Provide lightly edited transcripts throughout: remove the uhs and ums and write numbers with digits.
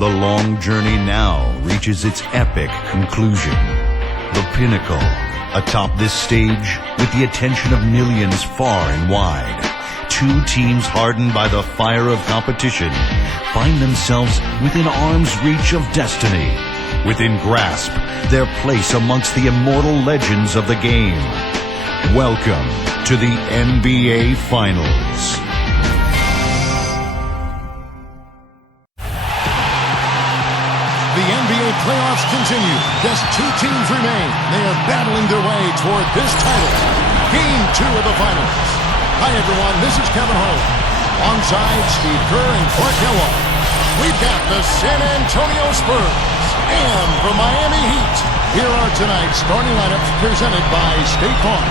The long journey now reaches its epic conclusion. The pinnacle, atop this stage, with the attention of millions far and wide. Two teams hardened by the fire of competition find themselves within arm's reach of destiny, within grasp their place amongst the immortal legends of the game. Welcome to the NBA Finals. The NBA playoffs continue. Just two teams remain. They are battling their way toward this title. Game 2 of the finals. Hi, everyone. This is Kevin Harlan. Onside, Steve Kerr and Clark Kellogg. We've got the San Antonio Spurs and the Miami Heat. Here are tonight's starting lineups presented by State Farm.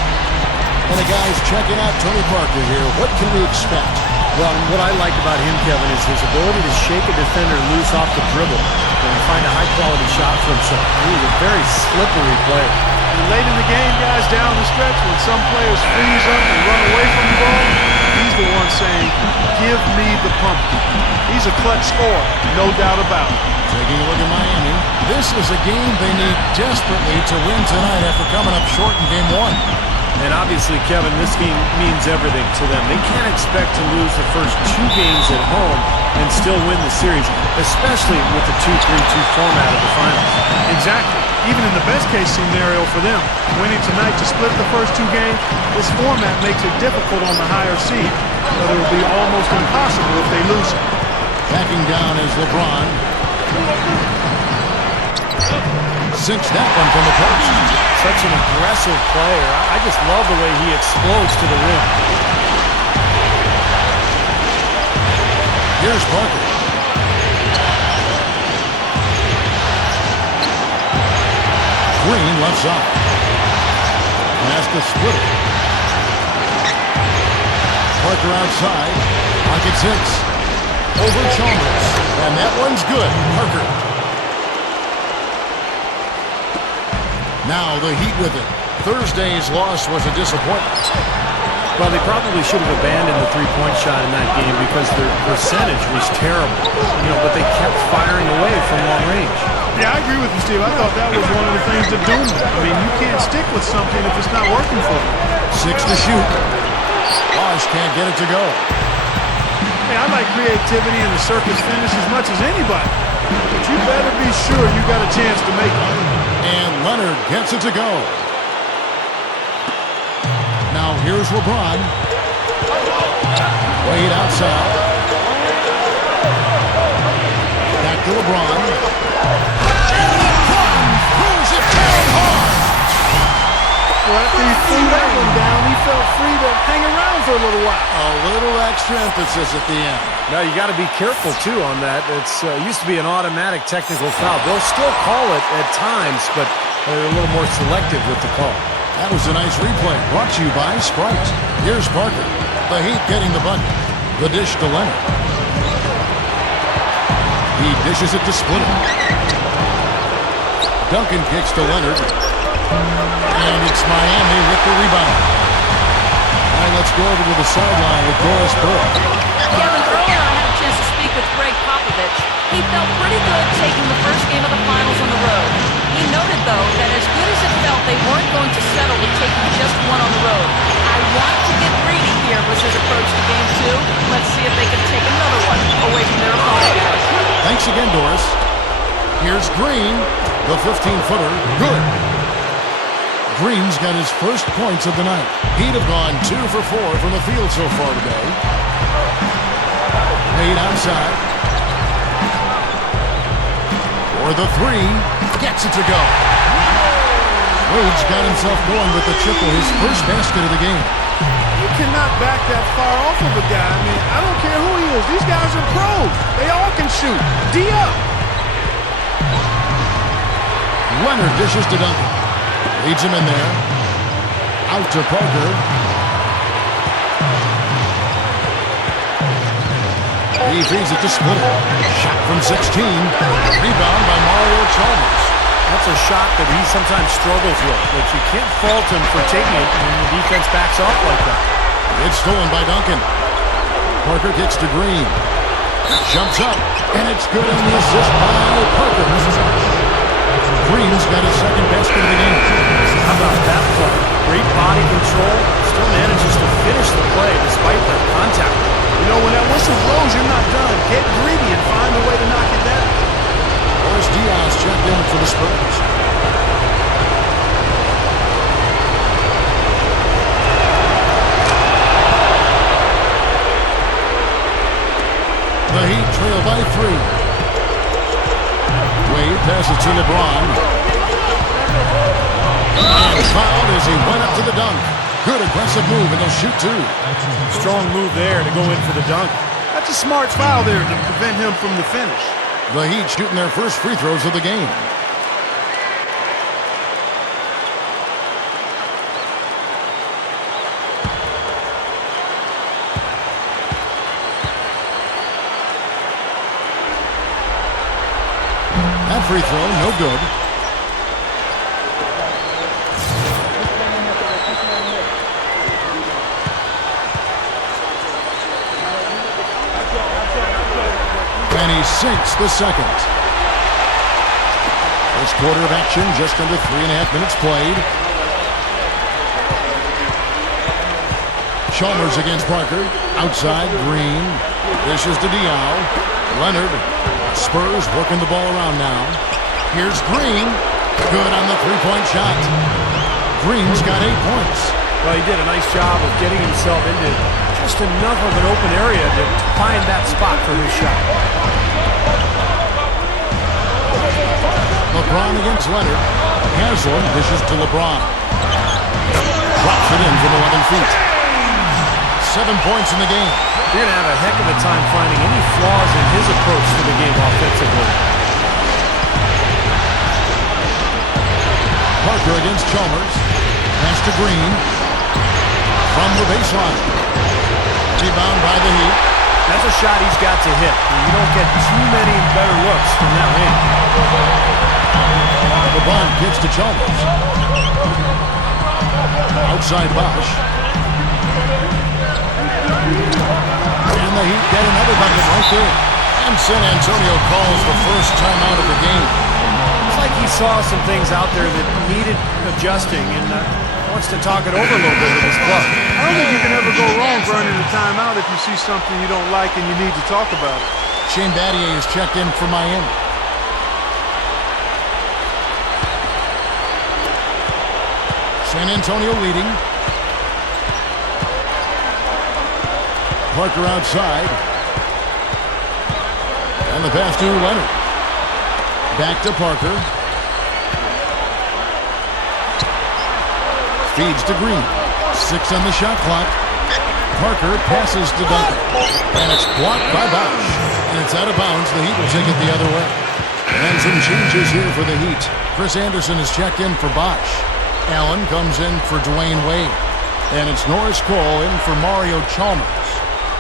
And the guys checking out Tony Parker here. What can we expect? Well, what I like about him, Kevin, is his ability to shake a defender loose off the dribble and find a high-quality shot for himself. He's a very slippery player. And late in the game, guys, down the stretch, when some players freeze up and run away from the ball, he's the one saying, give me the pump. He's a clutch scorer, no doubt about it. Taking a look at Miami. This is a game they need desperately to win tonight after coming up short in game 1. And obviously, Kevin, this game means everything to them. They can't expect to lose the first 2 games at home and still win the series, especially with the 2-3-2 format of the finals. Exactly. Even in the best-case scenario for them, winning tonight to split the first 2 games, this format makes it difficult on the higher seed, but it will be almost impossible if they lose it. Backing down is LeBron. Sinks that one from the post. Such an aggressive player. I just love the way he explodes to the rim. Here's Parker. Green left side. Pass to Splitter. Parker outside. Pocket 6. Over Chalmers. And that one's good. Parker. Now the Heat with it. Thursday's loss was a disappointment. Well, they probably should have abandoned the three-point shot in that game because their percentage was terrible. But they kept firing away from long range. Yeah, I agree with you, Steve. I thought that was one of the things that doomed them. I mean, you can't stick with something if it's not working for you. 6 to shoot. Bosh can't get it to go. Hey, I like creativity and the circus finish as much as anybody. But you better be sure you got a chance to make it. And Leonard gets it to go. Now here's LeBron. Wade outside. Back to LeBron. And LeBron throws it down hard. Well, after he threw that one down, he felt free to hang around for a little while. A little extra emphasis at the end. Now, you got to be careful, too, on that. It used to be an automatic technical foul. They'll still call it at times, but they're a little more selective with the call. That was a nice replay, brought to you by Sprite. Here's Parker. The Heat getting the bucket. The dish to Leonard. He dishes it to Splitter. Duncan kicks to Leonard. And it's Miami with the rebound. All right, let's go over to the sideline with Doris Burke. Kevin, earlier I had a chance to speak with Greg Popovich. He felt pretty good taking the first game of the finals on the road. He noted, though, that as good as it felt, they weren't going to settle with taking just one on the road. I want to get greedy here was his approach to game 2. Let's see if they can take another one away from their opponent, guys. Thanks again, Doris. Here's Green, the 15-footer. Good. Green's got his first points of the night. He'd have gone 2 for 4 from the field so far today. Wade outside. For the 3. Gets it to go. Wade's got himself going with the triple, his first basket of the game. You cannot back that far off of a guy. I mean, I don't care who he is. These guys are pros. They all can shoot. D up. Leonard dishes to Duncan. Leads him in there. Out to Parker. He feeds it to Splitter. Shot from 16. Rebound by Mario Chalmers. That's a shot that he sometimes struggles with, but you can't fault him for taking it when the defense backs off like that. It's stolen by Duncan. Parker kicks to Green. Jumps up, and it's good on the assist by Parker. Green's got his second basket of the game. How about that play? Great body control. Still manages to finish the play despite the contact. You know, when that whistle blows, you're not done. Get greedy and find a way to knock it down. Boris Diaz checked in for the Spurs. The Heat trail by 3. Wade passes to LeBron. And fouled as he went up to the dunk. Good aggressive move, and they'll shoot 2. Strong move there to go in for the dunk. That's a smart foul there to prevent him from the finish. The Heat shooting their first free throws of the game. That free throw, no good. And he sinks the second. This quarter of action, just under 3.5 minutes played. Chalmers against Parker. Outside, Green. Dishes to Diaw. Leonard. Spurs working the ball around now. Here's Green. Good on the three-point shot. Green's got 8 points. Well, he did a nice job of getting himself into just enough of an open area to find that spot for his shot. LeBron against Leonard. Haslam dishes to LeBron. Drops it in from 11 feet. 7 points in the game. You're going to have a heck of a time finding any flaws in his approach to the game offensively. Parker against Chalmers. Pass to Green. From the baseline. Rebound by the Heat. That's a shot he's got to hit. You don't get too many better looks from that range. LeBron gets to Chalmers. Outside Bosch. And the Heat get another bucket right there. And San Antonio calls the first timeout of the game. It's like he saw some things out there that needed adjusting and wants to talk it over a little bit with his club. I don't think you can ever go wrong burning a timeout if you see something you don't like and you need to talk about it. Shane Battier is checked in for Miami. San Antonio leading. Parker outside. And the pass to Leonard. Back to Parker. Feeds to Green. 6 on the shot clock. Parker passes to Duncan. And it's blocked by Bosch. And it's out of bounds. The Heat will take it the other way. And some changes here for the Heat. Chris Anderson is checked in for Bosch. Allen comes in for Dwayne Wade. And it's Norris Cole in for Mario Chalmers.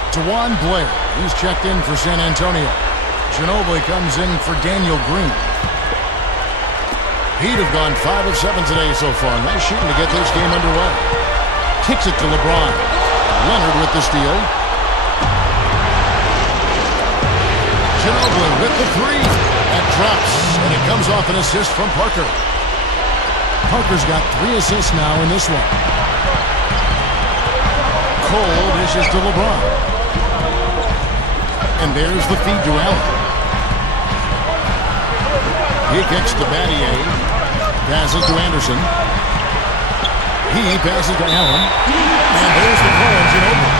DeJuan Blair, he's checked in for San Antonio. Ginobili comes in for Daniel Green. Heat have gone 5 of 7 today so far. Nice shooting to get this game underway. Kicks it to LeBron. Leonard with the steal. Ginobili with the 3. That drops, and it comes off an assist from Parker. Parker's got 3 assists now in this one. Cole dishes to LeBron. And there's the feed to Allen. He kicks to Battier. Passes to Anderson. He passes to Allen. And there's the call on Ginobili.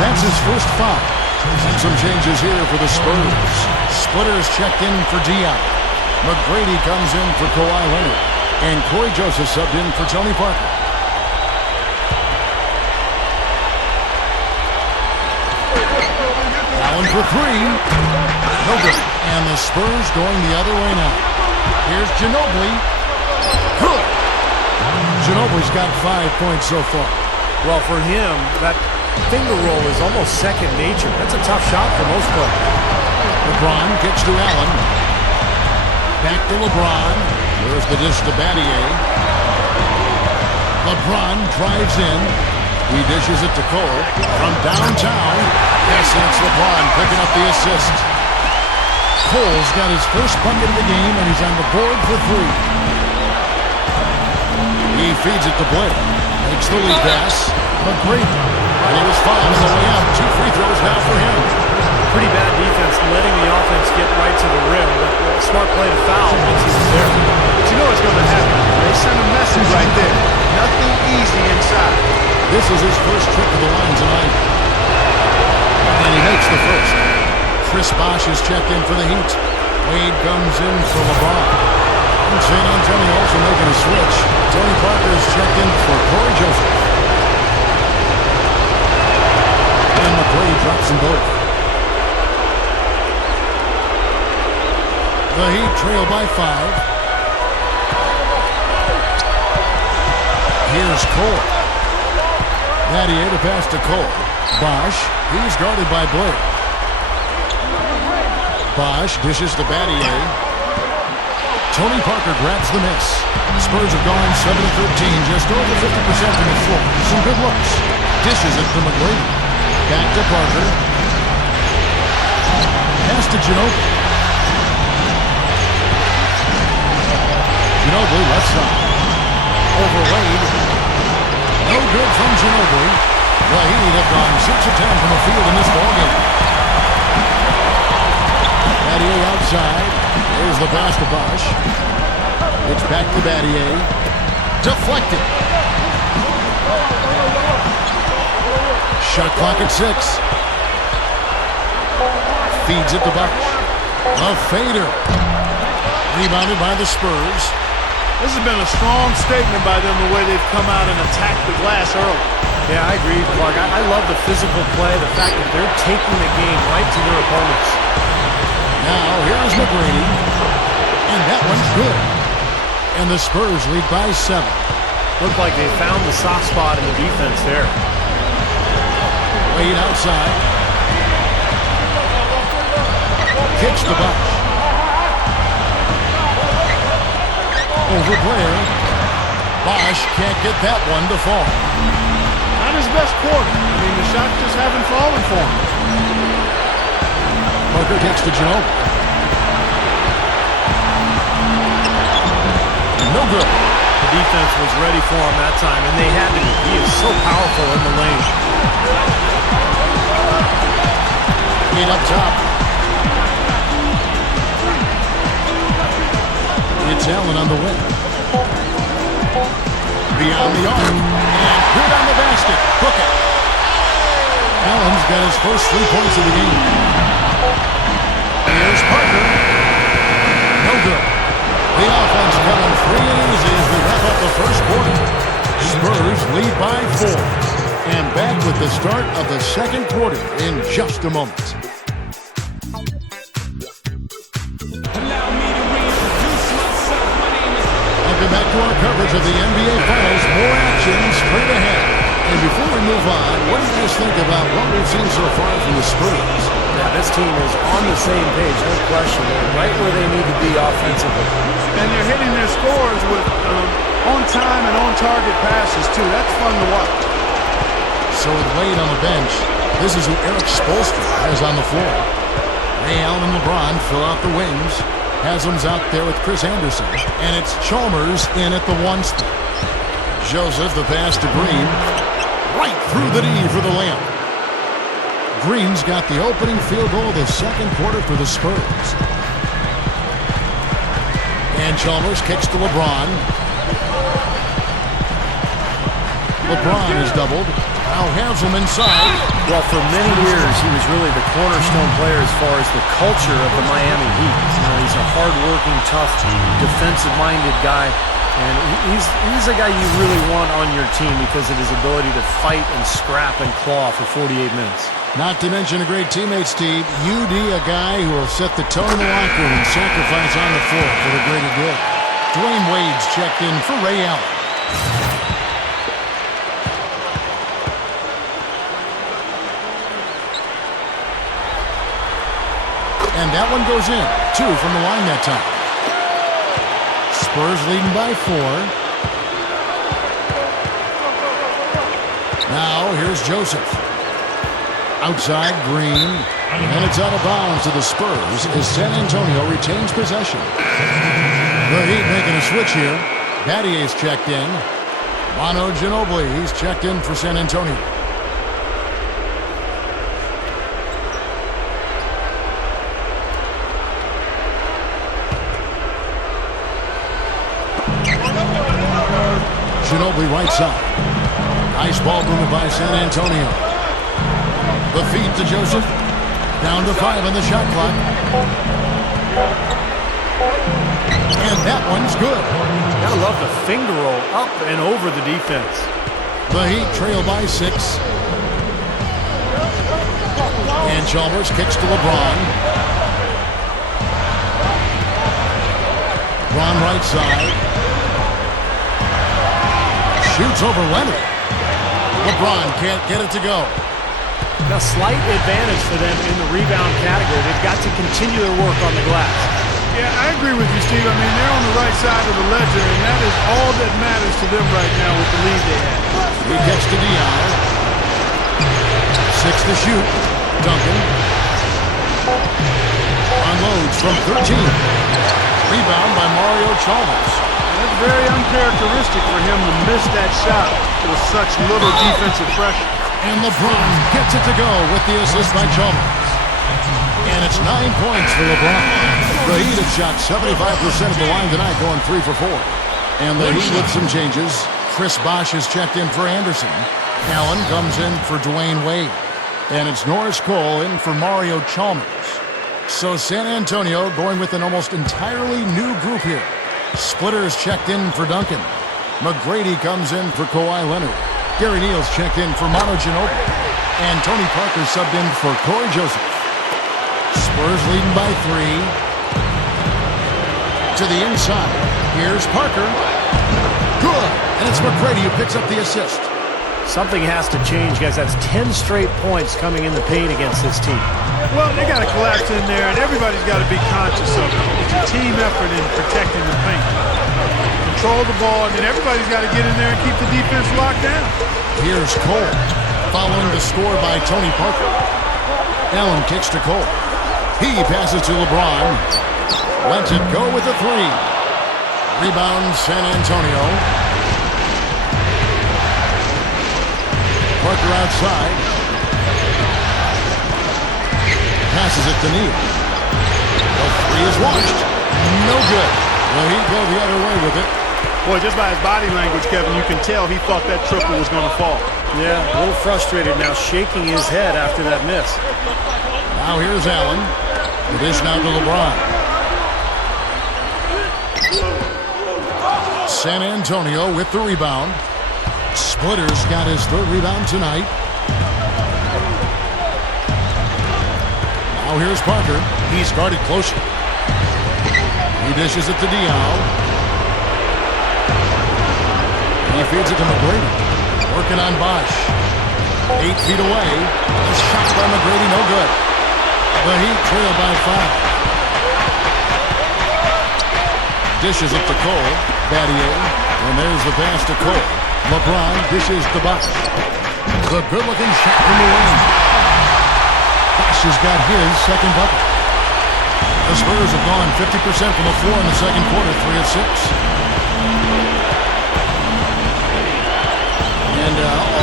That's his first foul. And some changes here for the Spurs. Splitters checked in for Diaw. McGrady comes in for Kawhi Leonard. And Corey Joseph subbed in for Tony Parker. Allen for 3. No good. And the Spurs going the other way now. Here's Ginobili. Good. Ginobili's got 5 points so far. Well, for him, that finger roll is almost second nature. That's a tough shot for most players. LeBron kicks to Allen. Back to LeBron. There's the dish to Battier. LeBron drives in. He dishes it to Cole from downtown. Yes, and it's LeBron picking up the assist. Cole's got his first bucket of the game, and he's on the board for 3. He feeds it to Blake. Makes the lead pass. McGrady. And he was fouled on the way up. 2 free throws now for him. Pretty bad defense, letting the offense get right to the rim, but smart play to foul once he was there. But you know what's going to happen. They send a message right there. Nothing easy inside. This is his first trip to the line tonight. And he makes the first. Chris Bosh is checked in for the Heat. Wade comes in for LeBron. And San Antonio also making a switch. Tony Parker is checked in for Corey Joseph. And McGrady drops them both. The Heat trail by 5. Here's Cole. Battier to pass to Cole. Bosh. He's guarded by Blake. Bosh dishes to Battier. Tony Parker grabs the miss. Spurs have gone 7-13, just over 50% from the floor. Some good looks. Dishes it to McGrady. Back to Parker. Pass to Ginobili. Ginobili left side. Over Wade. No good from Ginobili. The Heat have gone 6 of 10 from the field in this ballgame. Battier outside. There's the pass to Bosh. It's back to Battier. Deflected. Shot clock at 6. Feeds it to Bosh. A fader. Rebounded by the Spurs. This has been a strong statement by them, the way they've come out and attacked the glass early. Yeah, I agree, Clark. I love the physical play, the fact that they're taking the game right to their opponents. Now, here's McGrady. And that one's good. And the Spurs lead by 7. Looked like they found the soft spot in the defense there. Wade outside. Kicks the Bosh. Over Blair. Bosh can't get that one to fall. Not his best quarter. I mean, the shots just haven't fallen for him. Parker takes to Ginobili. No good. The defense was ready for him that time, and they had to be. He is so powerful in the lane. Heat up top. It's Allen on the wing. Beyond the arc. And good on the basket. Book it. Allen's got his first 3 points of the game. Here's Parker. No good. The offense coming free and easy as we wrap up the first quarter. Spurs lead by 4. And back with the start of the second quarter in just a moment. Welcome back to our coverage of the NBA Finals. More action straight ahead. And before we move on, what do you guys think about what we've seen so far from the Spurs? Yeah, this team is on the same page, no question. They're right where they need to be offensively. And they're hitting their scores with on-time and on-target passes, too. That's fun to watch. So with Wade on the bench, this is who Eric Spoelstra has on the floor. Ray Allen and LeBron fill out the wings. Haslam's out there with Chris Anderson. And it's Chalmers in at the 1 spot. Joseph, the pass to Green. Right through the D for the layup. Green's got the opening field goal of the second quarter for the Spurs. And Chalmers kicks to LeBron. LeBron is doubled. Now Haslam inside. Well, for many years, he was really the cornerstone player as far as the culture of the Miami Heat. You know, he's a hard-working, tough, defensive-minded guy. And he's a guy you really want on your team because of his ability to fight and scrap and claw for 48 minutes. Not to mention a great teammate, Steve. UD, a guy who will set the tone in the locker room and sacrifice on the floor for the greater good. Dwayne Wade's checked in for Ray Allen. And that one goes in. 2 from the line that time. Spurs leading by 4. Now here's Joseph. Outside Green. And it's out of bounds to the Spurs as San Antonio retains possession. The Heat making a switch here. Battier's checked in. Manu Ginobili, he's checked in for San Antonio. Ginobili right side. Nice ball movement by San Antonio. The feed to Joseph. Down to 5 on the shot clock. And that one's good. Gotta love the finger roll up and over the defense. The Heat trail by 6. And Chalmers kicks to LeBron. LeBron right side. Shoots over Leonard. LeBron can't get it to go. A slight advantage for them in the rebound category. They've got to continue their work on the glass. Yeah, I agree with you, Steve. I mean, they're on the right side of the ledger, and that is all that matters to them right now with the lead they have. He gets to Dion. 6 to shoot. Duncan. Unloads from 13. Rebound by Mario Chalmers. That's very uncharacteristic for him to miss that shot with such little defensive pressure. And LeBron gets it to go with the assist by Chalmers. And it's 9 points for LeBron. The Heat have shot 75% of the line tonight, going 3 for 4. And the Heat with some changes. Chris Bosh has checked in for Anderson. Allen comes in for Dwayne Wade. And it's Norris Cole in for Mario Chalmers. So San Antonio going with an almost entirely new group here. Splitters checked in for Duncan. McGrady comes in for Kawhi Leonard. Gary Neal's checked in for Manu Ginobili. And Tony Parker subbed in for Corey Joseph. Spurs leading by 3. To the inside. Here's Parker. Good. And it's McGrady who picks up the assist. Something has to change, guys. That's 10 straight points coming in the paint against this team. Well, they got to collapse in there, and everybody's got to be conscious of it. It's a team effort in protecting the paint. Control the ball, and then everybody's got to get in there and keep the defense locked down. Here's Cole, following the score by Tony Parker. Allen kicks to Cole. He passes to LeBron. Lets it go with a 3. Rebound, San Antonio. Parker outside. Passes it to Neal. The 3 is launched. No good. Well, he go the other way with it. Boy, just by his body language, Kevin, you can tell he thought that triple was going to fall. Yeah, a little frustrated now, shaking his head after that miss. Now here's Allen. The dish now to LeBron. San Antonio with the rebound. Splitters got his 3rd rebound tonight. Now here's Parker. He's guarded closer. He dishes it to Dion. He feeds it to McGrady. Working on Bosh. 8 feet away. A shot by McGrady, no good. The Heat trail by 5. Dishes it to Cole. Battier. And there's the pass to Cole. LeBron dishes to Bosh. The good-looking shot from the wing. Bosh has got his 2nd bucket. The Spurs have gone 50% from the floor in the 2nd quarter, 3 of 6. And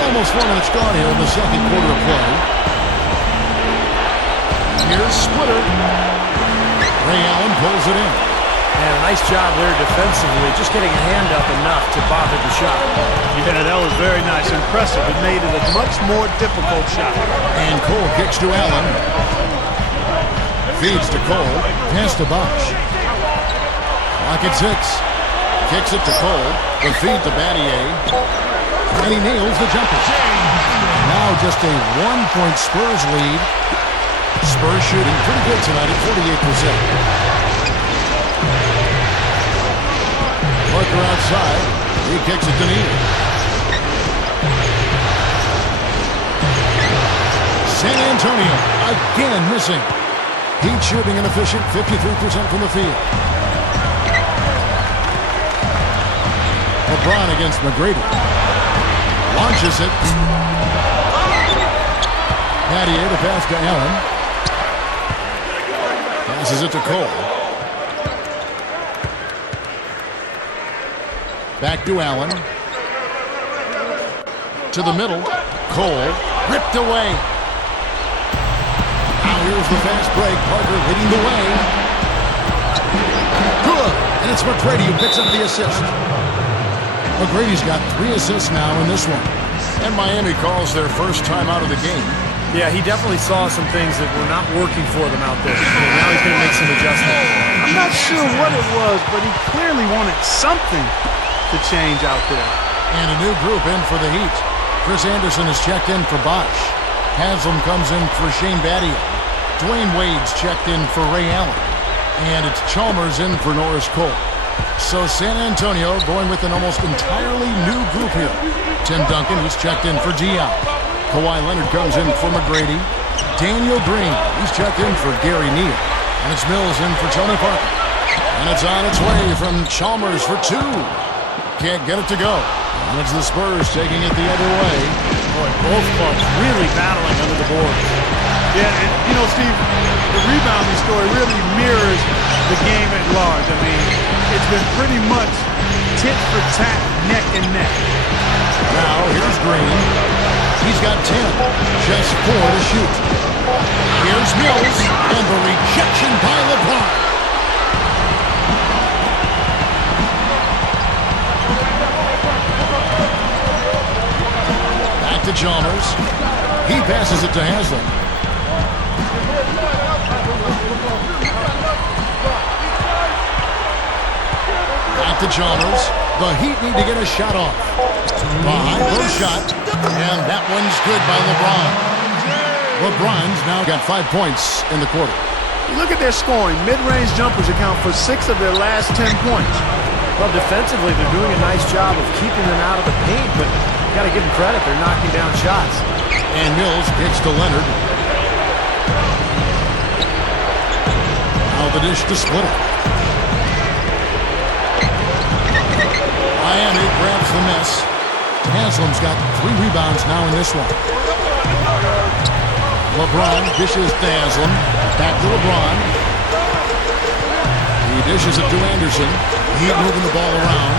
almost 4 minutes gone here in the 2nd quarter of play. Here's Splitter. Ray Allen pulls it in. And a nice job there defensively, just getting a hand up enough to bother the shot. Yeah, that was very nice. Impressive. It made it a much more difficult shot. And Cole kicks to Allen. Feeds to Cole. Pass to Bosh. Clock at 6. Kicks it to Cole. The feed to Battier. And he nails the jumper. Now just a 1-point Spurs lead. Spurs shooting pretty good tonight at 48%. Parker outside. He kicks it to Neal. San Antonio again missing. Heat shooting inefficient, 53% from the field. LeBron against McGrady. Launches it. Pattier to pass to Allen. Passes it to Cole. Back to Allen. To the middle. Cole ripped away. Now here's the fast break. Parker leading the way. Good. And it's McGrady who picks up the assist. McGrady's got 3 assists now in this one. And Miami calls their first time out of the game. Yeah, he definitely saw some things that were not working for them out there. And now he's going to make some adjustments. I'm not sure what it was, but he clearly wanted something to change out there. And a new group in for the Heat. Chris Anderson is checked in for Bosch. Haslam comes in for Shane Battier. Dwayne Wade's checked in for Ray Allen. And it's Chalmers in for Norris Cole. So San Antonio going with an almost entirely new group here. Tim Duncan, he's checked in for Dion. Kawhi Leonard comes in for McGrady. Daniel Green, he's checked in for Gary Neal. And it's Mills in for Tony Parker. And it's on its way from Chalmers for 2. Can't get it to go. And it's the Spurs taking it the other way. Boy, both clubs really battling under the boards. Yeah, and you know, Steve, the rebounding story really mirrors the game at large. I mean, it's been pretty much tit for tat, neck and neck. Now here's Green. He's got 10, just 4 to shoot. Here's Mills, and the rejection by LeBron. Back to Chalmers. He passes it to Haslam. Back to Chalmers. The Heat need to get a shot off. Behind those shot. And that one's good by LeBron. LeBron's now got 5 points in the quarter. Look at their scoring. Mid-range jumpers account for 6 of their last 10 points. Well, defensively, they're doing a nice job of keeping them out of the paint, but you got to give them credit. They're knocking down shots. And Mills kicks to Leonard. Now the dish to split it. Miami grabs the miss. Haslam's got 3 rebounds now in this one. LeBron dishes to Haslam. Back to LeBron. He dishes it to Anderson. Heat moving the ball around.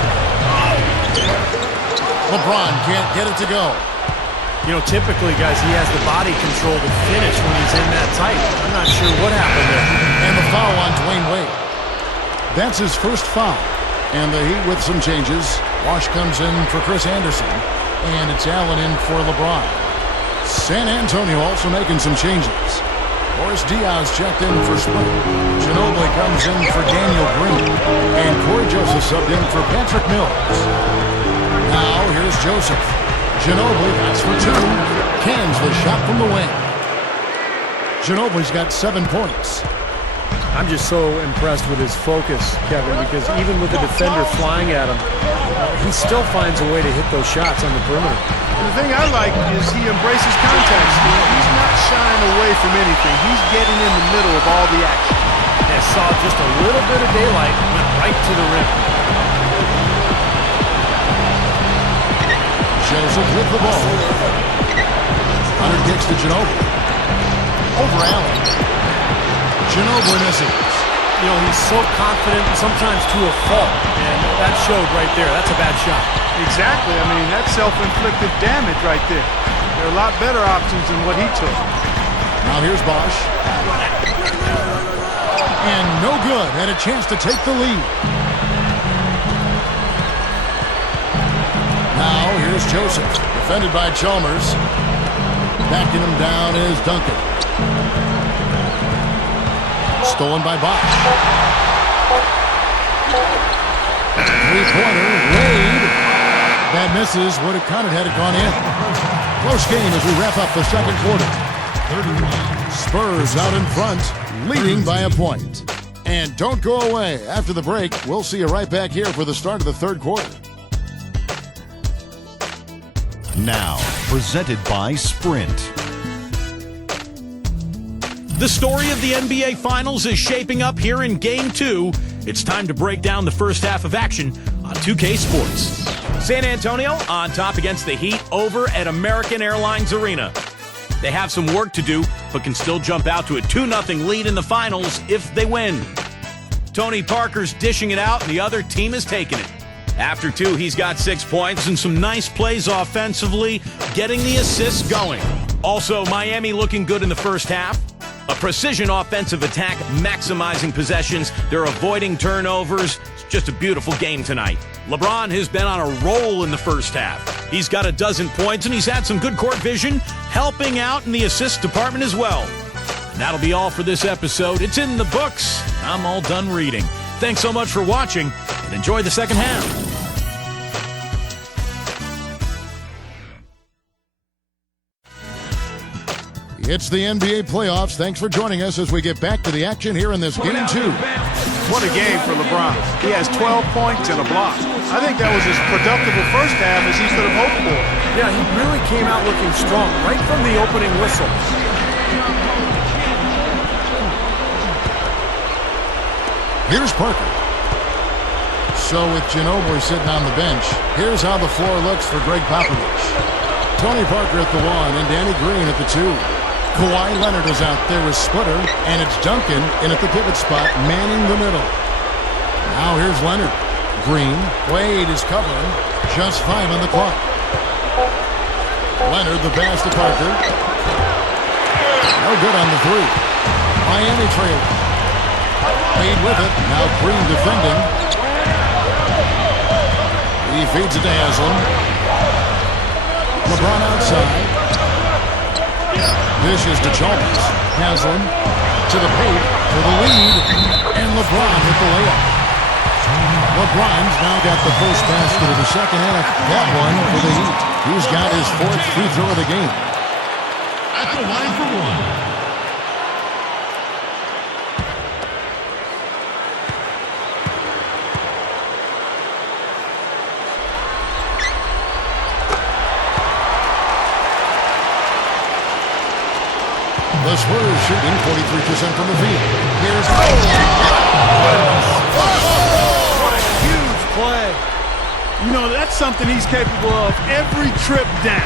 LeBron can't get it to go. You know, typically, guys, he has the body control to finish when he's in that tight. I'm not sure what happened there. And the foul on Dwayne Wade. That's his first foul. And the Heat with some changes. Wash comes in for Chris Anderson. And it's Allen in for LeBron. San Antonio also making some changes. Boris Diaz checked in for Spring. Ginobili comes in for Daniel Green. And Corey Joseph subbed in for Patrick Mills. Now here's Joseph. Ginobili bats for 2. Cans the shot from the wing. Ginobili's got 7 points. I'm just so impressed with his focus, Kevin, because even with the defender flying at him, he still finds a way to hit those shots on the perimeter. And the thing I like is he embraces contact, Steve. He's not shying away from anything. He's getting in the middle of all the action. And saw just a little bit of daylight, went right to the rim. Joseph with the ball. Hunter kicks to Ginobili. Over Allen. Ginobili misses. You know, he's so confident, sometimes to a fault. And that showed right there. That's a bad shot. Exactly. I mean, that's self-inflicted damage right there. There are a lot better options than what he took. Now here's Bosch. And no good. Had a chance to take the lead. Now here's Joseph. Defended by Chalmers. Backing him down is Duncan. Stolen by Bosch. Three-pointer, Wade. That misses. Would have counted had it gone in. Close game as we wrap up the second quarter. Spurs out in front, leading by a point. And don't go away. After the break, we'll see you right back here for the start of the third quarter. Now, presented by Sprint. The story of the NBA Finals is shaping up here in Game 2. It's time to break down the first half of action on 2K Sports. San Antonio on top against the Heat over at American Airlines Arena. They have some work to do, but can still jump out to a 2-0 lead in the finals if they win. Tony Parker's dishing it out, and the other team is taking it. After 2, he's got 6 points and some nice plays offensively, getting the assists going. Also, Miami looking good in the first half. A precision offensive attack, maximizing possessions. They're avoiding turnovers. It's just a beautiful game tonight. LeBron has been on a roll in the first half. He's got 12 points, and he's had some good court vision, helping out in the assist department as well. And that'll be all for this episode. It's in the books. I'm all done reading. Thanks so much for watching, and enjoy the second half. It's the NBA playoffs. Thanks for joining us as we get back to the action here in this Game 2. What a game for LeBron. He has 12 points and a block. I think that was as productive a first half as he could have hoped for. Yeah, he really came out looking strong right from the opening whistle. Here's Parker. So with Ginobili sitting on the bench, here's how the floor looks for Greg Popovich. Tony Parker at the 1 and Danny Green at the 2. Kawhi Leonard is out there with Splitter, and it's Duncan in at the pivot spot, manning the middle. Now here's Leonard. Green, Wade is covering, just 5 on the clock. Leonard, the pass to Parker. No good on the 3. Miami trailing. Wade with it, now Green defending. He feeds it to Haslam. LeBron outside. Dishes to Chalmers. Haslam to the paint for the lead. And LeBron with the layup. LeBron's now got the first basket of the second half. That one for the Heat. He's got his 4th free throw of the game. At the line for 1. The Spurs shooting 43% from the field. Here's What a huge play. You know, that's something he's capable of every trip down.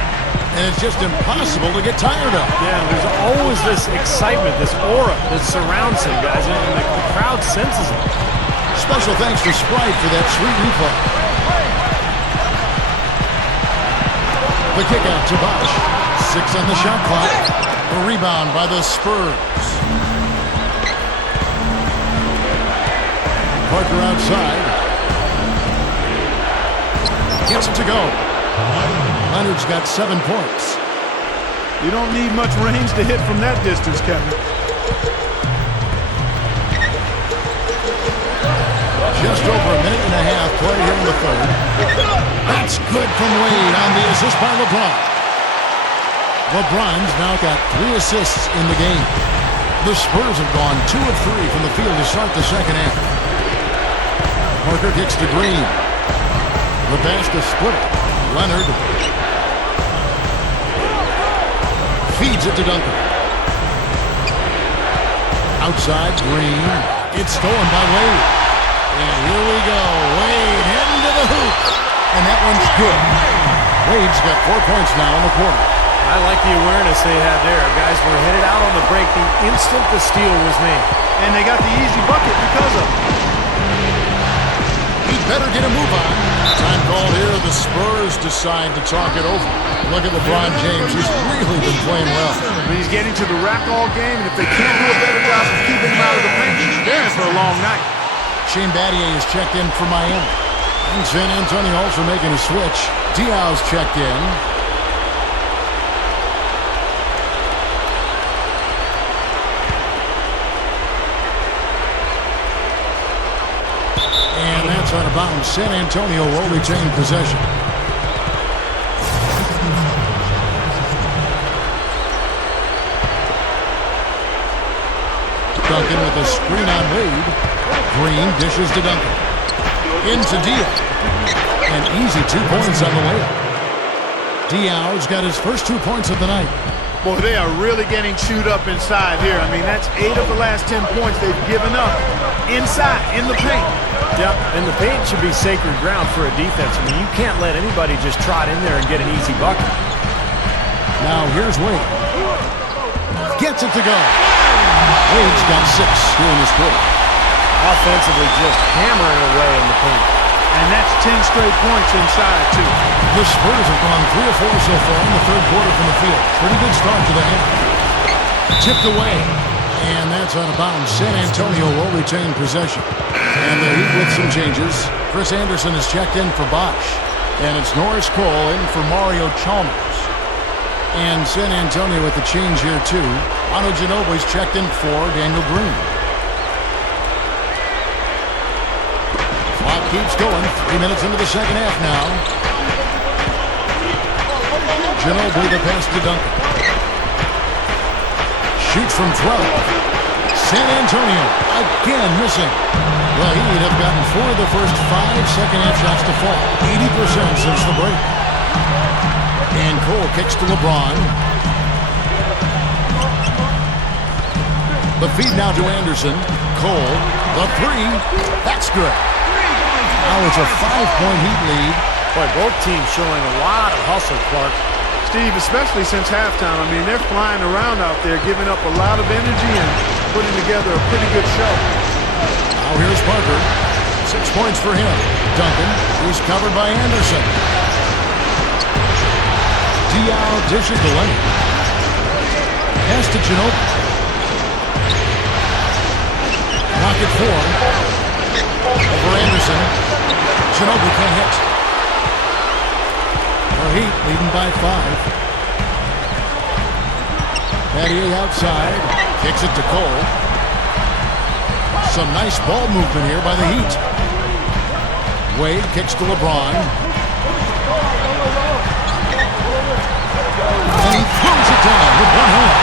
and it's just impossible to get tired of. Yeah, there's always this excitement, this aura that surrounds him, guys, and the crowd senses it. Special thanks to Sprite for that sweet replay. The kick out to Bosch. 6 on the shot clock. A rebound by the Spurs. Parker outside. Gets it to go. Leonard's got 7 points. You don't need much range to hit from that distance, Kevin. Just over a minute and a half play here in the third. That's good from Wade on the assist by LeBron. LeBron's now got 3 assists in the game. The Spurs have gone 2 of 3 from the field to start the second half. Parker kicks to Green. The pass to Splitter. Leonard feeds it to Duncan. Outside, Green. It's stolen by Wade. And here we go. Wade heading to the hoop. And that one's good. Wade's got 4 points now in the quarter. I like the awareness they had there. Guys were headed out on the break the instant the steal was made. And they got the easy bucket because of it. He better get a move on. Time called here. The Spurs decide to talk it over. Look at LeBron James. He's really been playing well. He's getting to the rack all game, and if they can't do a better job of keeping him out of the paint, they're in for a long night. Shane Battier is checked in for Miami. And San Antonio also making a switch. Diaw's checked in. And that's out of bounds. San Antonio will retain possession. Duncan with a screen on Wade. Green dishes to Duncan. Into Diaw. An easy 2 points on the layup. Diaw's got his first 2 points of the night. Boy, they are really getting chewed up inside here. I mean, that's 8 of the last 10 points they've given up inside, in the paint. Yep, and the paint should be sacred ground for a defense. I mean, you can't let anybody just trot in there and get an easy bucket. Now here's Wade. Gets it to go. Wade's got 6 here in this quarter. Offensively, just hammering away in the paint. And that's 10 straight points inside, too. The Spurs have gone 3 of 4 so far in the third quarter from the field. Pretty good start to the half. Tipped away. And that's out of bounds. San Antonio will retain possession. And the Heat with some changes. Chris Anderson is checked in for Bosch. And it's Norris Cole in for Mario Chalmers. And San Antonio with the change here, too. Manu Ginobili's checked in for Daniel Green. Clock keeps going. 3 minutes into the second half now. Ginobili the pass to Duncan. Shoots from 12. San Antonio again missing. The Heat have gotten 4 of the first 5 second-half shots to fall. 80% since the break. And Cole kicks to LeBron. The feed now to Anderson. Cole, the 3. That's good. Now it's a 5-point Heat lead. Boy, both teams showing a lot of hustle, Clark. Steve, especially since halftime, I mean, they're flying around out there, giving up a lot of energy and putting together a pretty good show. Now here's Parker. 6 points for him. Duncan, who's covered by Anderson. Diaw dishes to Leonard. Pass to Ginobili. Rocket 4. Over Anderson. Ginobili can't hit. The Heat leading by 5. Patty outside. Kicks it to Cole. Some nice ball movement here by the Heat. Wade kicks to LeBron. And he throws it down with one hand.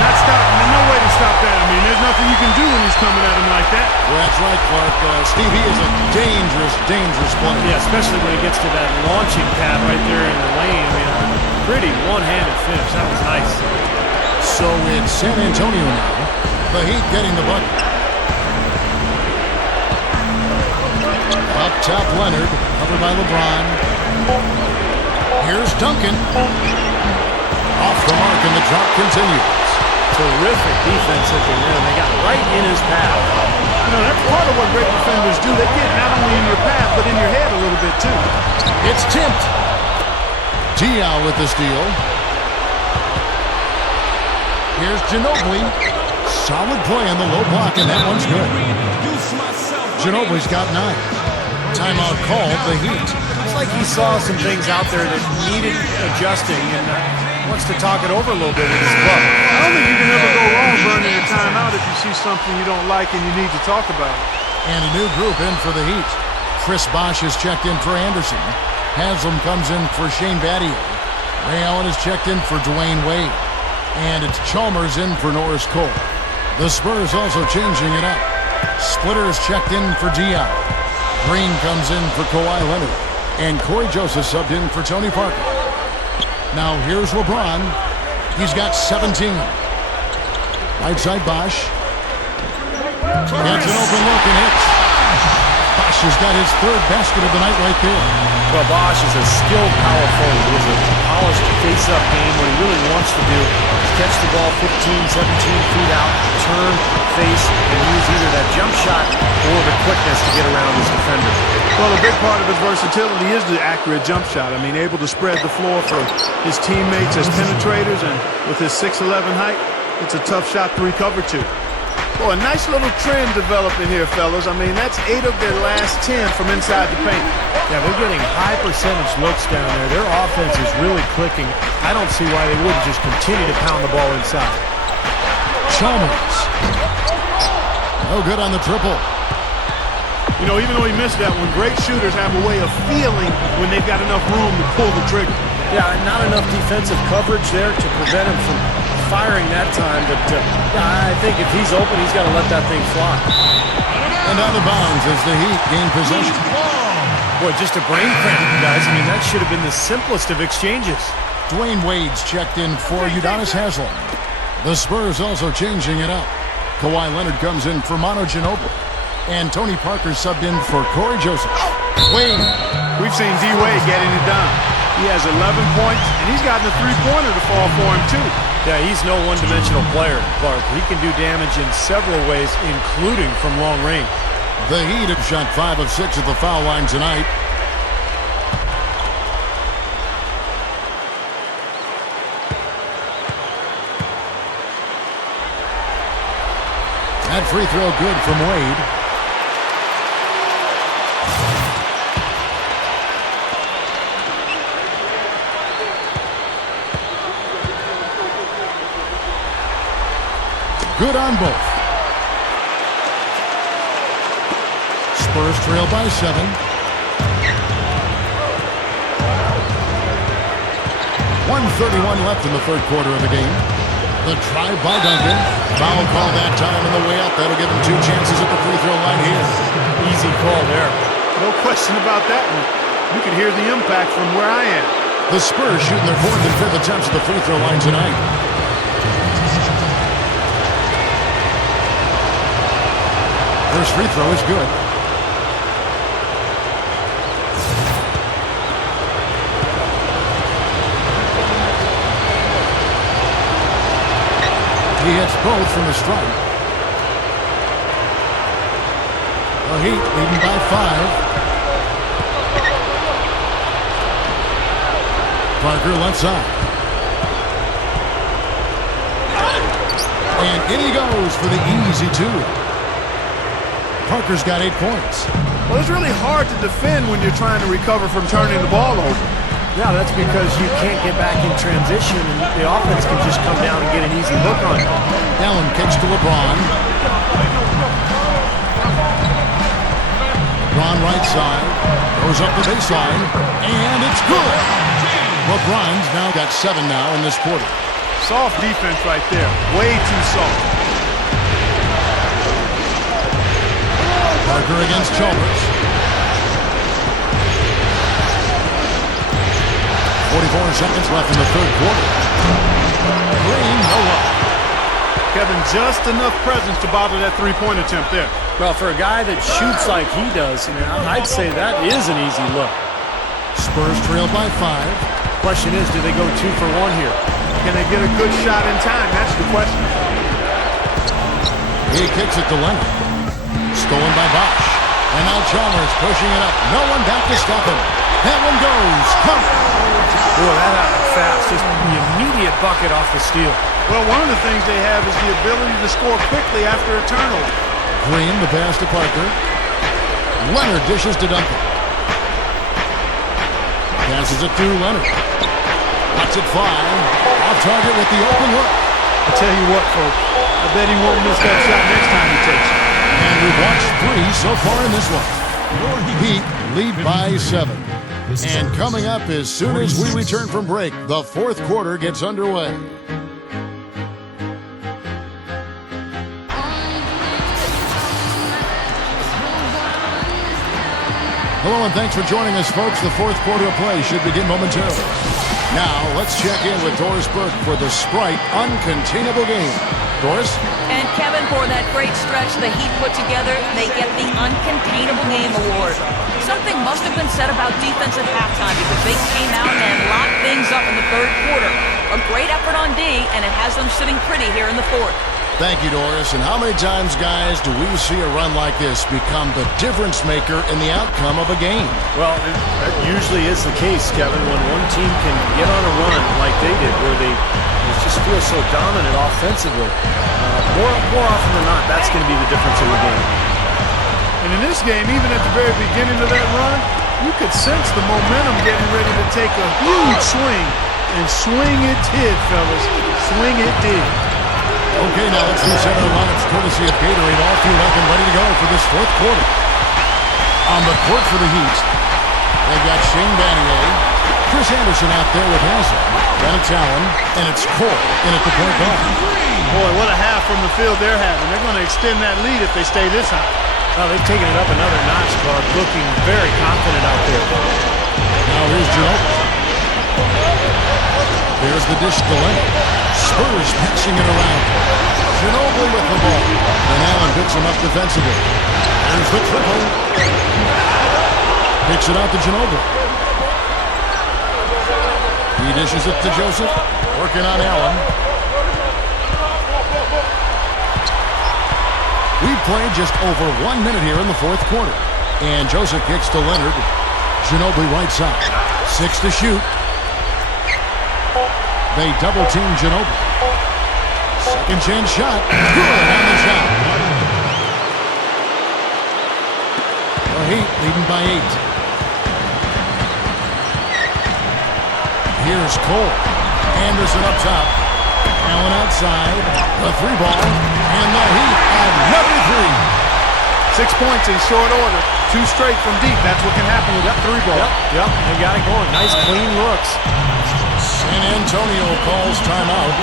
Not stopping. There's no way to stop that. I mean, there's nothing you can do when he's coming at him like that. Well, that's right, Clark. Steve, he is a dangerous, dangerous player. Yeah, especially when he gets to that launching pad right there in the lane. I mean, pretty one-handed finish. That was nice. So it's San Antonio now. The Heat getting the bucket. Up top, Leonard, covered by LeBron. Here's Duncan. Off the mark, and the drop continues. Terrific defense at the rim. They got right in his path. You know, that's part of what great defenders do. They get not only in your path, but in your head a little bit, too. It's tipped. Diaw with the steal. Here's Ginobili. Solid play on the low block, and that one's good. Ginobili's got 9. Timeout called, the Heat. It's like he saw some things out there that needed adjusting and wants to talk it over a little bit with his club. I don't think you can ever go wrong burning a timeout if you see something you don't like and you need to talk about it. And a new group in for the Heat. Chris Bosch is checked in for Anderson. Haslam comes in for Shane Battier. Ray Allen is checked in for Dwayne Wade. And it's Chalmers in for Norris Cole. The Spurs also changing it up. Splitter is checked in for Diaw. Green comes in for Kawhi Leonard. And Corey Joseph subbed in for Tony Parker. Now here's LeBron. He's got 17. Right side Bosch. Gets an open look and hits. Bosch has got his 3rd basket of the night right there. Well, Bosch is a skilled power forward. He has a polished face-up game. What he really wants to do is catch the ball 15, 17 feet out, turn, face, and use either that jump shot or the quickness to get around his defender. Well, a big part of his versatility is the accurate jump shot. I mean, able to spread the floor for his teammates as penetrators, and with his 6'11" height, it's a tough shot to recover to. Well, a nice little trend developing here, fellas. I mean, that's 8 of their last 10 from inside the paint. Yeah, they're getting high percentage looks down there. Their offense is really clicking. I don't see why they wouldn't just continue to pound the ball inside. Chalmers. No good on the triple. You know, even though he missed that one, great shooters have a way of feeling when they've got enough room to pull the trigger. Yeah, not enough defensive coverage there to prevent him from firing that time, but I think if he's open, he's got to let that thing fly. And out of bounds as the Heat gain possession. Boy, just a brain cramp, guys. I mean, that should have been the simplest of exchanges. Dwayne Wade's checked in for Udonis Haslem. The Spurs also changing it up. Kawhi Leonard comes in for Manu Ginobili. And Tony Parker subbed in for Corey Joseph. Wade. We've seen D-Wade getting it done. He has 11 points, and he's gotten a three-pointer to fall for him, too. Yeah, he's no one-dimensional player, Clark. He can do damage in several ways, including from long range. The Heat have shot 5 of 6 at the foul line tonight. That free throw good from Wade. Good on both. Spurs trail by 7. 1:31 left in the third quarter of the game. The drive by Duncan. Foul call that time on the way up. That'll give him 2 chances at the free throw line here. Easy call there. No question about that one. You can hear the impact from where I am. The Spurs shooting their 4th and 5th attempts at the free throw line tonight. First free throw is good. He hits both from the stripe. The Heat leading by 5. Parker left side. And in he goes for the easy 2. Parker's got 8 points. Well, it's really hard to defend when you're trying to recover from turning the ball over. Yeah, that's because you can't get back in transition, and the offense can just come down and get an easy hook on you. Allen kicks to LeBron. LeBron right side. Goes up the baseline. And it's good. LeBron's now got 7 now in this quarter. Soft defense right there. Way too soft. Parker against Chalmers. 44 seconds left in the third quarter. Green, no luck. Kevin, just enough presence to bother that three-point attempt there. Well, for a guy that shoots like he does, I'd say that is an easy look. Spurs trail by 5. Question is, do they go 2 for 1 here? Can they get a good shot in time? That's the question. He kicks it to Leonard. Stolen by Bosch. And now Chalmers pushing it up. No one back to stop him. That one goes. Come. Boy, that happened fast. Just the immediate bucket off the steal. Well, one of the things they have is the ability to score quickly after a turnover. Green, the pass to Parker. Leonard dishes to Duncan. Passes it to Leonard. Lets it fly. Off target with the open look. I tell you what, folks, I bet he won't miss that shot next time he takes it. And we've watched 3 so far in this one. Heat lead by 7. And coming up as soon as we return from break, the fourth quarter gets underway. Hello and thanks for joining us, folks. The fourth quarter of play should begin momentarily. Now, let's check in with Doris Burke for the Sprite Uncontainable Game. Doris? And Kevin, for that great stretch the Heat put together, they get the Uncontainable Game award. Something must have been said about defense at halftime because they came out and locked things up in the third quarter. A great effort on D, and it has them sitting pretty here in the fourth. Thank you, Doris. And how many times, guys, do we see a run like this become the difference maker in the outcome of a game? Well, that usually is the case, Kevin, when one team can get on a run like they did, where they just feel so dominant offensively. More often than not, that's going to be the difference in the game. And in this game, even at the very beginning of that run, you could sense the momentum getting ready to take a huge swing. And swing it did, fellas. Swing it did. Okay, now let's reset our lineups courtesy of Gatorade, all fueled up and ready to go for this fourth quarter. On the court for the Heat, they've got Shane Battier, Chris Anderson out there with Haslem. Then it's Allen, and it's Cole in at the point guard. Boy, what a half from the field they're having. They're going to extend that lead if they stay this high. Well, they've taken it up another notch, Clark, looking very confident out there. Now here's Ginobili. There's the dish to Leonard. Spurs passing it around. Ginobili with the ball. And Allen picks him up defensively. There's the triple. Picks it out to Ginobili. He dishes it to Joseph. Working on Allen. We've played just over 1 minute here in the fourth quarter. And Joseph kicks to Leonard. Ginobili right side. 6 to shoot. They double-team Ginobili. Second chance shot. Good on the shot. The Heat leading by 8. Here's Cole. Anderson up top. Allen outside. The three ball. And the Heat have another three. 6 points in short order. 2 straight from deep. That's what can happen with that three ball. Yep, they got it going. Nice, clean looks. San Antonio calls timeout.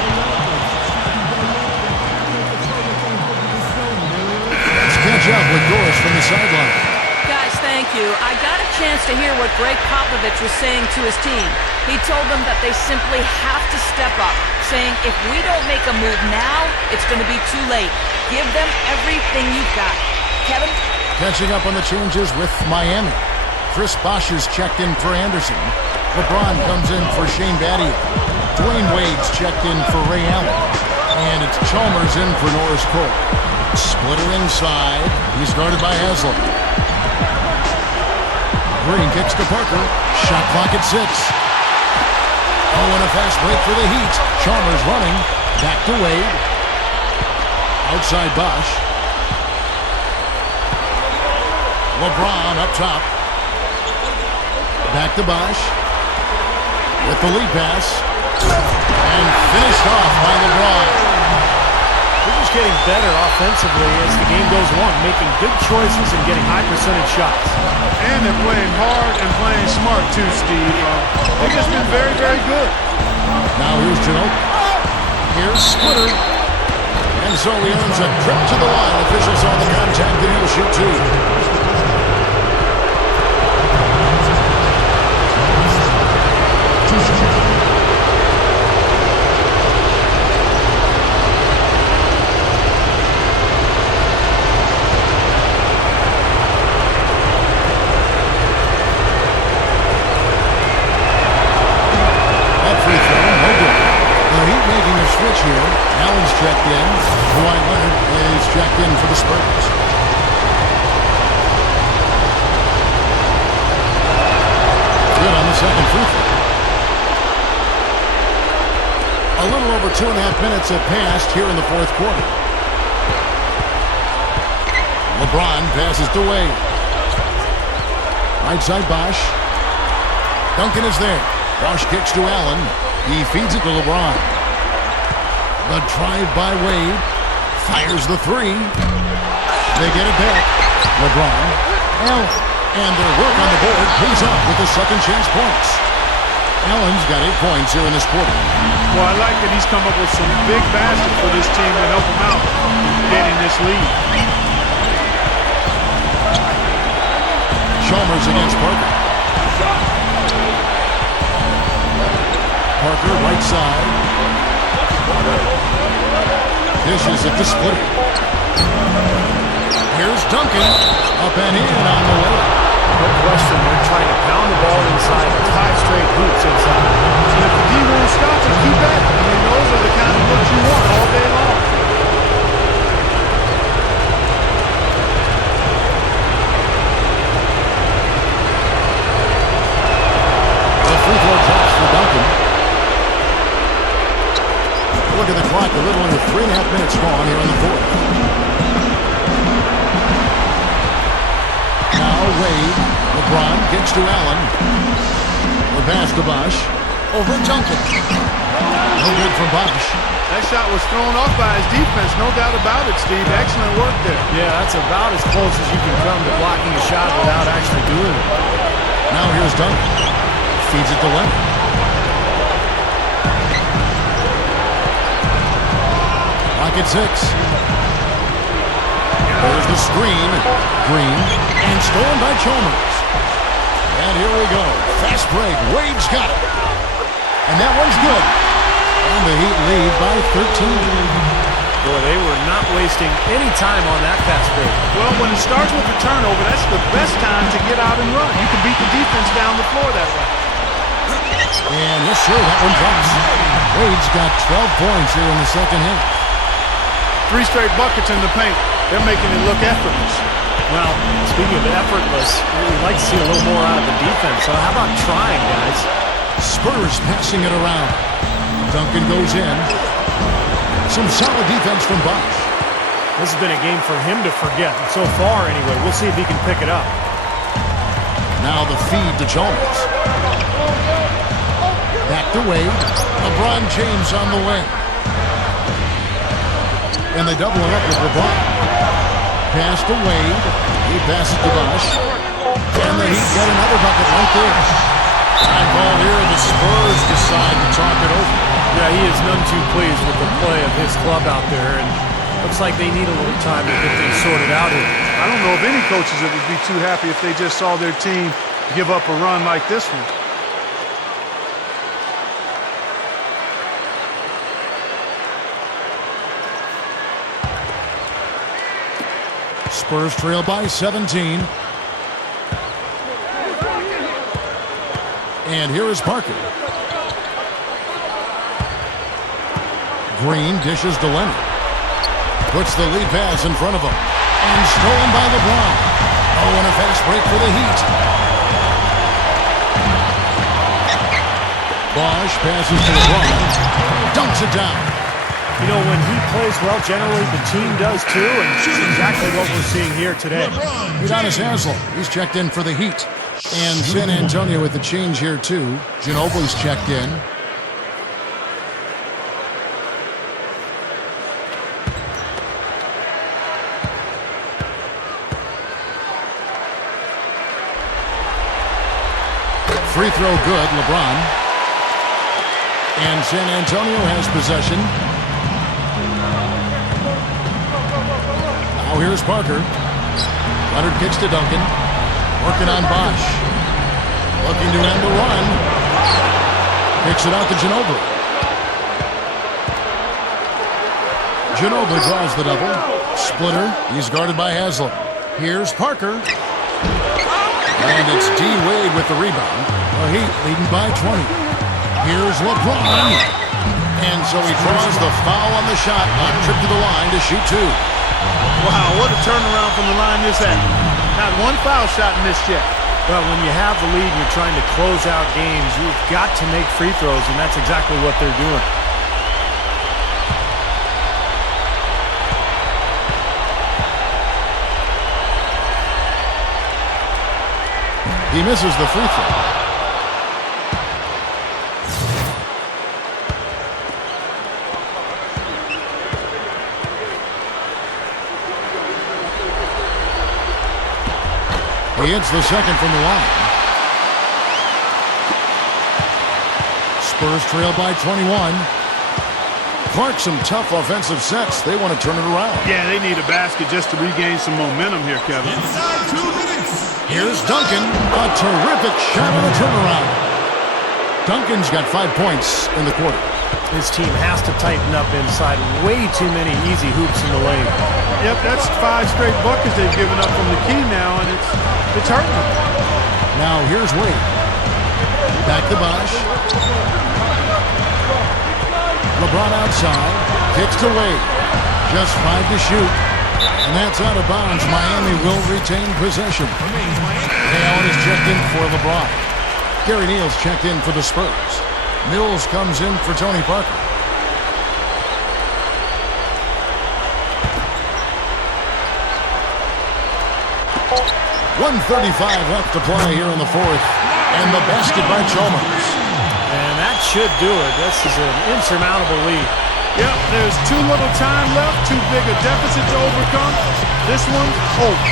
Let's catch up with Doris from the sideline. Guys, thank you. I got a chance to hear what Greg Popovich was saying to his team. He told them that they simply have to step up, saying if we don't make a move now, it's going to be too late. Give them everything you've got. Kevin? Catching up on the changes with Miami. Chris Bosh is checked in for Anderson. LeBron comes in for Shane Battier. Dwayne Wade's checked in for Ray Allen. And it's Chalmers in for Norris Cole. Splitter inside. He's guarded by Haslam. Green kicks to Parker. Shot clock at 6. Oh, and a fast break for the Heat. Chalmers running. Back to Wade. Outside Bosh. LeBron up top. Back to Bosh. With the lead pass. And finished off by LeBron. They're just getting better offensively as the game goes on, making good choices and getting high percentage shots. And they're playing hard and playing smart too, Steve. They've just been very, very good. Now here's Ginobili. Here's Splitter. And so he earns a trip to the line. Officials on the contact and he'll shoot 2. Switch here. Allen's checked in. Kawhi Leonard is checked in for the Spurs. Good on the second free throw. A little over 2.5 minutes have passed here in the fourth quarter. LeBron passes to Wade. Right side Bosh. Duncan is there. Bosh kicks to Allen. He feeds it to LeBron. The drive by Wade. Fires the three. They get it back. LeBron. Allen. And their work on the board pays off with the second chance points. Allen's got 8 points here in this quarter. Well, I like that he's come up with some big baskets for this team to help him out getting this lead. Chalmers against Parker. Parker, right side. Dishes it to Splitter. Here's Duncan. Up and in on the way. No question, they're trying to pound the ball inside. 5 straight hoops inside. And if the D won't stop it, keep at it. I mean, those are the kind of looks you want all day long. The free throw drops for Duncan. Look at the clock, a little under 3.5 minutes gone here in the fourth. Now Wade, LeBron kicks to Allen. The pass to Bosh. Over Duncan. No good from Bosh. That shot was thrown off by his defense, no doubt about it, Steve. Excellent work there. Yeah, that's about as close as you can come to blocking a shot without actually doing it. Now here's Duncan. Feeds it to Leonard. At 6. There's the screen. Green. And stolen by Chalmers. And here we go. Fast break. Wade's got it. And that one's good. And the Heat lead by 13. Boy, they were not wasting any time on that fast break. Well, when it starts with a turnover, that's the best time to get out and run. You can beat the defense down the floor that way. And yes, sir, that one drops. Wade's got 12 points here in the second half. 3 straight buckets in the paint. They're making it look effortless. Well, speaking of effortless, we'd like to see a little more out of the defense. So how about trying, guys? Spurs passing it around. Duncan goes in. Some solid defense from Bosch. This has been a game for him to forget. So far, anyway. We'll see if he can pick it up. Now the feed to Chalmers. Back to Wade. LeBron James on the wing. And they double it up with LeBron. Pass to Wade. He passes to Bosch. And the Heat get another bucket right there. High ball here. The Spurs decide to talk it over. Yeah, he is none too pleased with the play of his club out there. And looks like they need a little time to get things sorted out here. I don't know if any coaches would be too happy if they just saw their team give up a run like this one. Spurs trail by 17. And here is Parker. Green dishes to Leonard. Puts the lead pass in front of him. And stolen by LeBron. Oh, and a fast break for the Heat. Bosch passes to LeBron. Dunks it down. You know, when he plays well, generally the team does too, and that's exactly what we're seeing here today. Udonis Haslem, he's checked in for the Heat. And San Antonio with the change here too. Ginobili's checked in. Free throw good, LeBron. And San Antonio has possession. Now here's Parker. Leonard kicks to Duncan. Working on Bosch. Looking to end the run. Kicks it out to Ginobili. Ginobili draws the double. Splitter. He's guarded by Haslem. Here's Parker. And it's D. Wade with the rebound. The Heat leading by 20. Here's LeBron. And so he draws the foul on the shot on trip to the line to shoot 2. Wow, what a turnaround from the line this had. Not one foul shot missed yet. Well, when you have the lead and you're trying to close out games, you've got to make free throws, and that's exactly what they're doing. He misses the free throw. He hits the second from the line. Spurs trail by 21. Clark, some tough offensive sets. They want to turn it around. Yeah, they need a basket just to regain some momentum here, Kevin. Inside 2 minutes. Here's Duncan. A terrific shot on the turnaround. Duncan's got 5 points in the quarter. His team has to tighten up inside. Way too many easy hoops in the lane. Yep, that's 5 straight buckets they've given up from the key now, and it's hurting them. Now here's Wade. Back to Bosch. LeBron outside. Kicks to Wade. Just 5 to shoot. And that's out of bounds. Miami will retain possession. Ray Allen is checked in for LeBron. Gary Neal's checked in for the Spurs. Mills comes in for Tony Parker. .135 left to play here in the fourth. And the basket by Chalmers. And that should do it. This is an insurmountable lead. Yep, there's too little time left, too big a deficit to overcome. This one's over.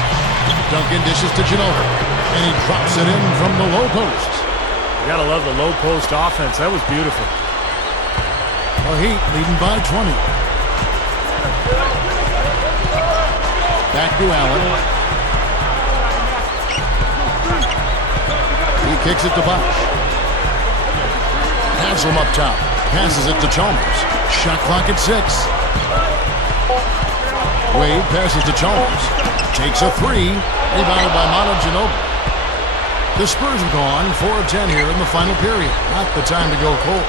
Duncan dishes to Ginobili. And he drops it in from the low post. You gotta love the low post offense. That was beautiful. The Heat leading by 20. Back to Allen. He kicks it to Bosch. Haslam up top. Passes it to Chalmers. Shot clock at 6. Wade passes to Chalmers. Takes a 3. Rebounded by Ginobili. The Spurs have gone 4 of 10 here in the final period. Not the time to go cold.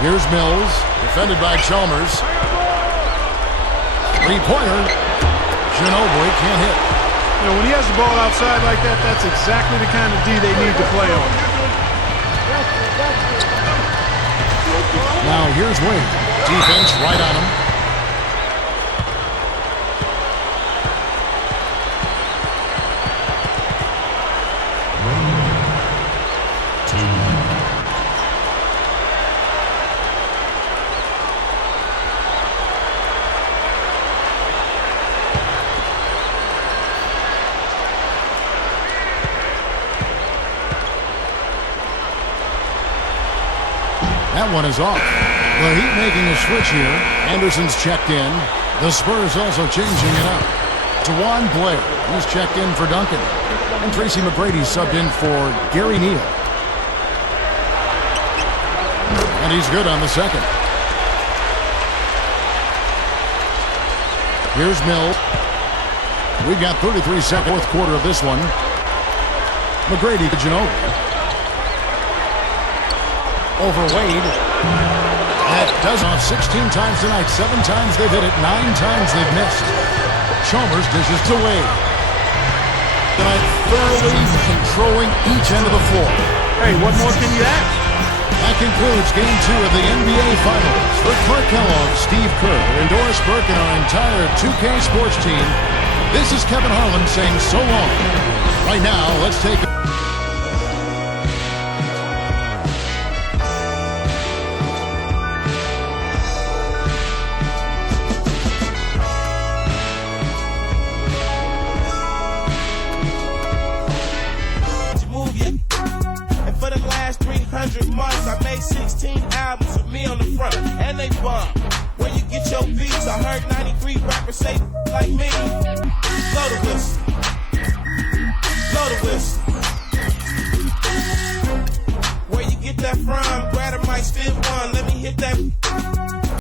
Here's Mills. Defended by Chalmers. Three-pointer. Ginobili can't hit. You know, when he has the ball outside like that, that's exactly the kind of D they need to play on. Now here's Wade. Defense right on him. That one is off. The Heat making a switch here. Anderson's checked in. The Spurs also changing it up. Dewan Blair, he's checked in for Duncan. And Tracy McGrady subbed in for Gary Neal. And he's good on the second. Here's Mill. We've got 33 seconds, fourth quarter of this one. McGrady to Ginobili. Over Wade. That does off 16 times tonight. 7 times they've hit it. 9 times they've missed. Chalmers dishes to Wade. Tonight thoroughly controlling each end of the floor. Hey, what more can you ask? That concludes Game 2 of the NBA Finals. For Clark Kellogg, Steve Kerr, and Doris Burke, and our entire 2K Sports team, this is Kevin Harlan saying so long. Right now, let's take a months, I made 16 albums with me on the front, and they bomb. Where you get your beats? I heard 93 rappers say like me. Blow the whistle. Blow the whistle. Where you get that from? Grab a mic, spit one. Let me hit that.